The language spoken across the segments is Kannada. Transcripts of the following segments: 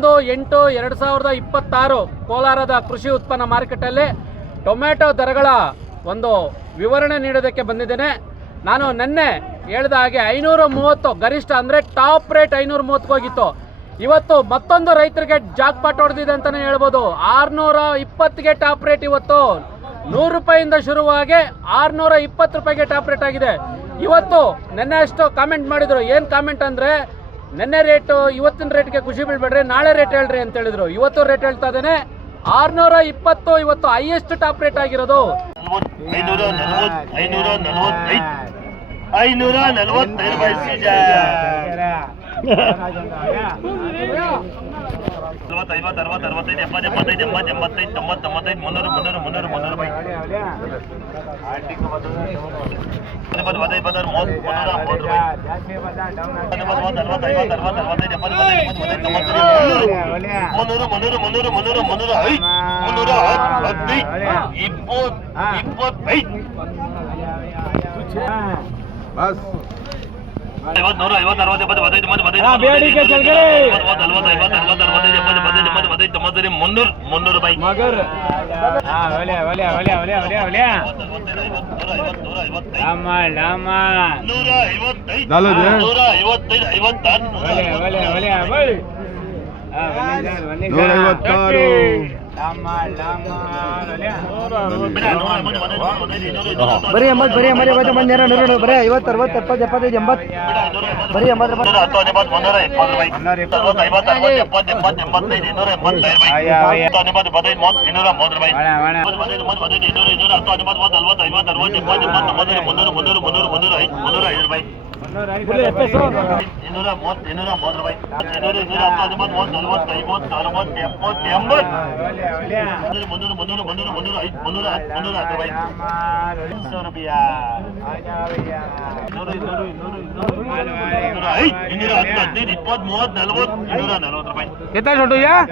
21/8/2026 ಕೋಲಾರದ ಕೃಷಿ ಉತ್ಪನ್ನ ಮಾರುಕಟ್ಟೆಯಲ್ಲಿ ಟೊಮೆಟೊ ದರಗಳ ಒಂದು ವಿವರಣೆ ನೀಡೋದಕ್ಕೆ ಬಂದಿದ್ದೇನೆ. ನಾನು ನಿನ್ನೆ ಹೇಳಿದ ಹಾಗೆ 530 ಗರಿಷ್ಠ ಅಂದರೆ ಟಾಪ್ ರೇಟ್ 530 ಹೋಗಿತ್ತು. ಇವತ್ತು ಮತ್ತೊಂದು ರೈತರಿಗೆ ಜಾಕ್ಪಾಟ್ ಹೊಡೆದಿದೆ ಅಂತಲೇ ಹೇಳ್ಬೋದು. 620ಗೆ ಟಾಪ್ ರೇಟ್ ಇವತ್ತು. 100 ರೂಪಾಯಿಂದ ಶುರುವಾಗಿ 620 ರೂಪಾಯಿಗೆ ಟಾಪ್ ರೇಟ್ ಆಗಿದೆ. ಇವತ್ತು ನಿನ್ನೆ ಅಷ್ಟು ಕಾಮೆಂಟ್ ಮಾಡಿದ್ರು. ಏನು ಕಾಮೆಂಟ್ ಅಂದರೆ, ನಿನ್ನೆ ರೇಟು ಇವತ್ತಿನ ರೇಟ್ಗೆ ಖುಷಿ ಬೀಳ್ಬೇಡ್ರಿ, ನಾಳೆ ರೇಟ್ ಹೇಳ್ರಿ ಅಂತ ಹೇಳಿದ್ರು. ಇವತ್ತು ರೇಟ್ ಹೇಳ್ತಾ ಇದ್ದೇನೆ 620 ಇವತ್ತು ಹೈಯೆಸ್ಟ್ ಟಾಪ್ ರೇಟ್ ಆಗಿರೋದು. ಬರೀ 80 ಬರೀ 50 ಬರೀ 50 60 70 75 80 ಬರೀ 80 कितना छोटू या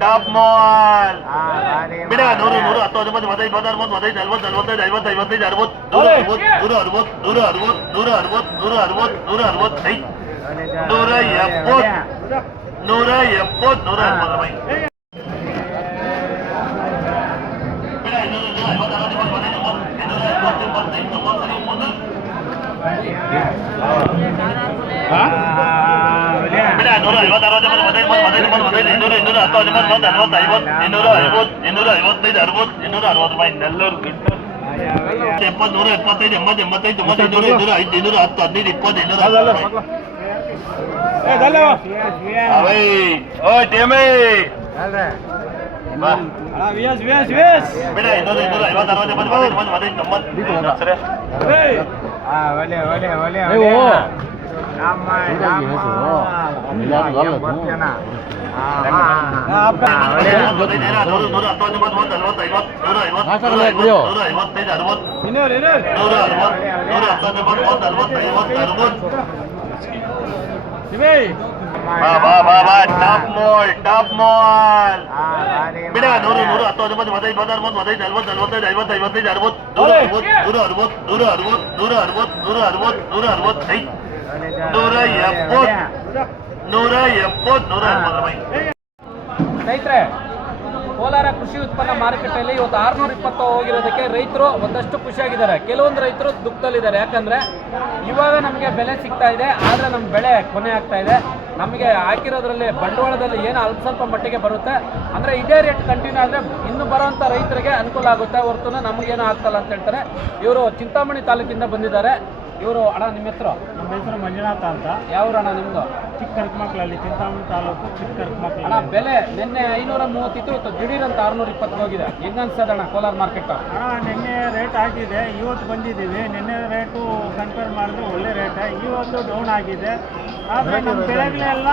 ಟಾಪ್ ಮಾಲ್ ಬಿಡ 100 10 15 20 25 40 45 50 55 ಟಾಪ್ ಮಾಲ್ ಬಿಡ 100 10 15 20 30 40 45 ಸ್ನೇಹಿತರೆ, ಕೋಲಾರ ಕೃಷಿ ಉತ್ಪನ್ನ ಮಾರುಕಟ್ಟೆಯಲ್ಲಿ ಇವತ್ತು 620 ಹೋಗಿರೋದಕ್ಕೆ ರೈತರು ಒಂದಷ್ಟು ಖುಷಿಯಾಗಿದ್ದಾರೆ. ಕೆಲವೊಂದು ರೈತರು ದುಃಖದಲ್ಲಿದ್ದಾರೆ. ಯಾಕಂದರೆ ಇವಾಗ ನಮಗೆ ಬೆಲೆ ಸಿಗ್ತಾ ಇದೆ, ಆದರೆ ನಮ್ಮ ಬೆಳೆ ಕೊನೆ ಆಗ್ತಾ ಇದೆ. ನಮಗೆ ಹಾಕಿರೋದ್ರಲ್ಲಿ ಬಂಡವಾಳದಲ್ಲಿ ಏನು ಅಲ್ಪ ಸ್ವಲ್ಪ ಮಟ್ಟಿಗೆ ಬರುತ್ತೆ. ಅಂದರೆ ಇದೇ ರೇಟ್ ಕಂಟಿನ್ಯೂ ಆದರೆ ಇನ್ನು ಬರೋಂಥ ರೈತರಿಗೆ ಅನುಕೂಲ ಆಗುತ್ತೆ ಹೊರತು ನಮಗೇನು ಆಗ್ತಲ್ಲ ಅಂತ ಹೇಳ್ತಾರೆ. ಇವರು ಚಿಂತಾಮಣಿ ತಾಲೂಕಿಂದ ಬಂದಿದ್ದಾರೆ. ಇವರು ಅಣ್ಣ ನಿಮ್ಮ ಹೆಸರು? ನಮ್ಮ ಹೆಸರು ಮಂಜುನಾಥ ಅಂತ. ಯಾವ ಅಣ್ಣ ನಿಮ್ಮದು? ಚಿಕ್ಕ ಕರ್ಕಮಕ್ಳಲ್ಲಿ, ಚಿಂತಾಮಣಿ ತಾಲೂಕು ಚಿಕ್ಕ ಕರ್ಕಮಕ್ಳು. ಅಣ್ಣ ಬೆಲೆ ನಿನ್ನೆ 530 ಇವತ್ತು ದಿಢೀರ್ ಅಂತ 620 ಹೋಗಿದೆ. ಹೆಂಗೆ ಅನ್ಸ್ತದೆ ಅಣ್ಣ ಕೋಲಾರ ಮಾರ್ಕೆಟ್? ಅಣ್ಣ ನಿನ್ನೆ ರೇಟ್ ಆಗಿದೆ, ಇವತ್ತು ಬಂದಿದ್ದೀವಿ. ನಿನ್ನೆ ರೇಟು ಕಂಪೇರ್ ಮಾಡಿದ್ರೆ ಒಳ್ಳೆ ರೇಟ್, ಇವತ್ತು ಡೌನ್ ಆಗಿದೆ. ಆದರೆ ನಮ್ಮ ಬೆಳೆಗಳೆಲ್ಲ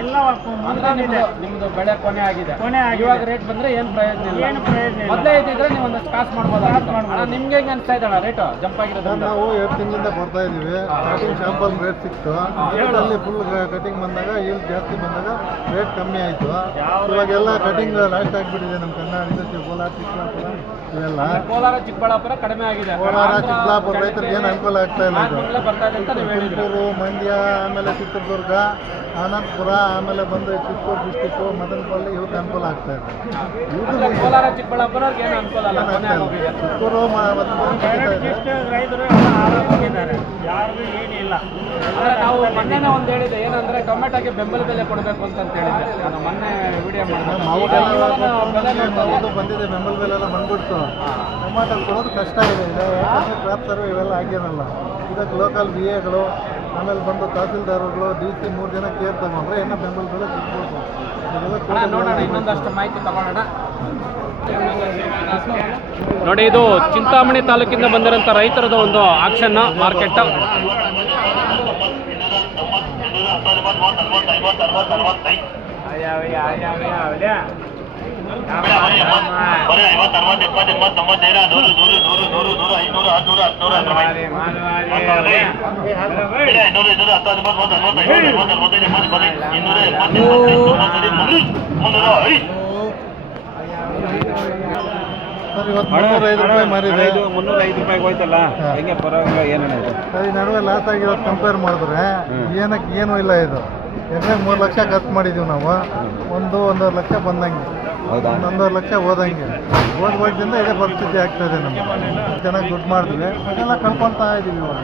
ಎಲ್ಲ ಮುಂದಾಗಿದೆ. ನಿಮ್ಮದು ಬೆಳೆ ಕೊನೆ ಆಗಿದೆ. ಇವಾಗ ರೇಟ್ ಬಂದರೆ ಏನು ಪ್ರಯೋಜನ ಇಲ್ಲ. ಏನು ಪ್ರಯೋಜನ ಇಲ್ಲ. ಮೊದಲೇ ಇದ್ದಿದ್ರೆ ನೀವು ಒಂದಷ್ಟು ಕಾಸು ಮಾಡ್ಬೋದು. ಅಣ್ಣ ನಿಮ್ಗೆ ಹೆಂಗೆ ಅನ್ಸ್ತಾ ಇದೆ ಅಣ್ಣ ರೇಟು ಜಂಪ್ ಆಗಿರೋದು? ನಾವು 2 ತಿಂಗಳಿಂದ ಬರ್ತಾ ಇದೀವಿ. ಸ್ಟಾರ್ಟಿಂಗ್ ಶಾಂಪಲ್ ರೇಟ್ ಸಿಕ್ತು. ರೇಟಲ್ಲಿ ಫುಲ್ ಕಟಿಂಗ್ ಬಂದಾಗ ಈಲ್ಡ್ ಜಾಸ್ತಿ ಬಂದಾಗ ರೇಟ್ ಕಮ್ಮಿ ಆಯಿತು. ಇವಾಗೆಲ್ಲ ಕಟಿಂಗ್ ಲಾಸ್ಟ್ ಆಗಿಬಿಟ್ಟಿದೆ ನಮ್ಮ ಕರ್ನಾಟಕ, ಕೋಲಾರ, ಚಿಕ್ಕಬಳ್ಳಾಪುರ ಇವೆಲ್ಲ. ಕೋಲಾರ ಚಿಕ್ಕಬಳ್ಳಾಪುರ ಕಡಿಮೆ ಆಗಿದೆ. ಕೋಲಾರ ಚಿಕ್ಕಬಳ್ಳಾಪುರ ರೈತರಿಗೆ ಏನು ಅನುಕೂಲ ಆಗ್ತಾ ಇಲ್ಲ. ಬರ್ತಾ ಇದೆ ಅಂತ ನೀವು ಹೇಳಿದ್ರು. ತುಮಕೂರು, ಮಂಡ್ಯ, ಆಮೇಲೆ ಚಿತ್ರದುರ್ಗ, ಅನಂತಪುರ, ಆಮೇಲೆ ಬಂದು ಚಿತ್ತೂರು ಡಿಸ್ಟಿಕ್ಕು, ಮದನಪಲ್ಲಿ ಇವಕ್ಕೆ ಅನುಕೂಲ ಆಗ್ತಾ ಇದೆ. ಅಂದ್ರೆ ಕೋಲಾರ ಚಿಕ್ಕಬಳ್ಳಾಪುರ ಏನು ಅನುಕೂಲ ಅಲ್ಲ, ಕೊನೆ ಆಗೋಗಿದೆ. ಚಿತ್ತೂರು ಇಷ್ಟು ರೈತರು ಎಲ್ಲ ಆರಾಮಾಗಿದ್ದಾರೆ, ಯಾರಿಗೂ ಏನಿಲ್ಲ. ಅಂದ್ರೆ ನಾವು ಮೊನ್ನೆನೇ ಒಂದು ಹೇಳಿದೆ, ಏನಂದ್ರೆ ಟೊಮೆಟೊಗೆ ಬೆಂಬಲ ಬೆಲೆ ಕೊಡಬೇಕು ಅಂತ ಹೇಳಿದ್ದೆ. ನಾನು ಮೊನ್ನೆ ವಿಡಿಯೋ ಇದು ಬಂದಿದೆ, ಬೆಂಬಲ ಬೆಲೆ ಎಲ್ಲ ಬಂದ್ಬಿಡ್ತು. ಟೊಮಾಟೊ ಕೊಡೋದು ಕಷ್ಟ ಇದೆ. ಯಾಕಂದರೆ ಕ್ರಾಪ್ ಸರ್ವೆ ಇವೆಲ್ಲ ಆಗ್ಯಾನಲ್ಲ. ಇದಕ್ಕೆ ಲೋಕಲ್ ಬಿ ಎಗಳು, ಆಮೇಲೆ ಬಂದು ತಹಸೀಲ್ದಾರ್ಗಳು, DC 3 ಜನ ಕೇರ್ ತಗೊಂಡ್ರೆ ಏನೋ ಬೆಂಬಲ ಬೆಲೆ ಸಿಗ್ಬೋದು. ನೋಡೋಣ, ಇನ್ನೊಂದಷ್ಟು ಮಾಹಿತಿ ತಗೊಳ್ಳೋಣ. ನೋಡಿ, ಇದು ಚಿಂತಾಮಣಿ ತಾಲೂಕಿಂದ ಬಂದಿರೋಂಥ ರೈತರದ ಒಂದು ಆಕ್ಷನ್ ಮಾರ್ಕೆಟ್. ಬರೀ 50, 60, 70, 80, 90, 100, 100, 100, 100, 100, 500, 600, 700, ಸರ್, ಇವತ್ತು 305 ರೂಪಾಯಿ ಮಾರಿದೆ. 305 ರೂಪಾಯಿಗೆ ಹೋಯ್ತಲ್ಲ, ಹೆಂಗೆ ಪರವಾಗಿಲ್ಲ? ಏನೇನಾಯ್ತು ಈ ನಡುವೆ ಲಾಸ್ ಆಗಿರೋದು ಕಂಪೇರ್ ಮಾಡಿದ್ರೆ ಏನಕ್ಕೆ ಏನೂ ಇಲ್ಲ. ಇದು ಯಾಕಂದರೆ 3 ಲಕ್ಷ ಖರ್ಚು ಮಾಡಿದ್ದೀವಿ ನಾವು. 1.5 ಲಕ್ಷ ಬಂದಂಗೆ, 1.5 ಲಕ್ಷ ಹೋದಂಗೆ. ಹೋದ ಇದೇ ಪರಿಸ್ಥಿತಿ ಆಗ್ತಾಯಿದೆ ನಮಗೆ. ಚೆನ್ನಾಗಿ ದುಡ್ಡು ಮಾಡಿದ್ವಿ, ಅದೆಲ್ಲ ಕಳ್ಕೊತಾ ಇದ್ದೀವಿ ಇವಾಗ.